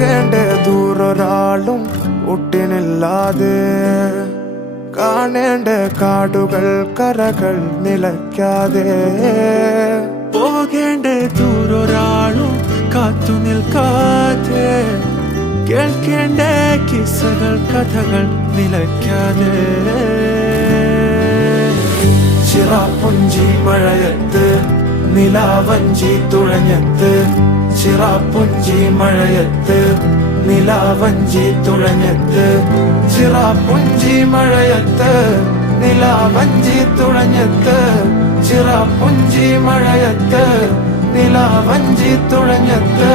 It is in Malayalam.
പോകേണ്ട ദൂരൊരാളും ഒട്ടിനില്ലാതെ കാണേണ്ട കാടുകൾ കരകൾ നിലയ്ക്കാതെ പോകേണ്ട ദൂരൊരാളും കാത്തു നിൽക്കാതെ കേൾക്കേണ്ട കിസ്സകൾ കഥകൾ നിലയ്ക്കാതെ ചിറാപ്പുഞ്ചി മഴയത്ത് നിലാവഞ്ചി തുഴഞ്ഞത്ത് ചിറാപ്പുഞ്ചി മഴയത്ത് നിലാവഞ്ചി തുഴഞ്ഞത്ത് ചിറാപ്പുഞ്ചി മഴയത്ത് നിലാവഞ്ചി തുഴഞ്ഞത്ത് ചിറാപ്പുഞ്ചി മഴയത്ത് നിലാവഞ്ചി തുഴഞ്ഞത്ത്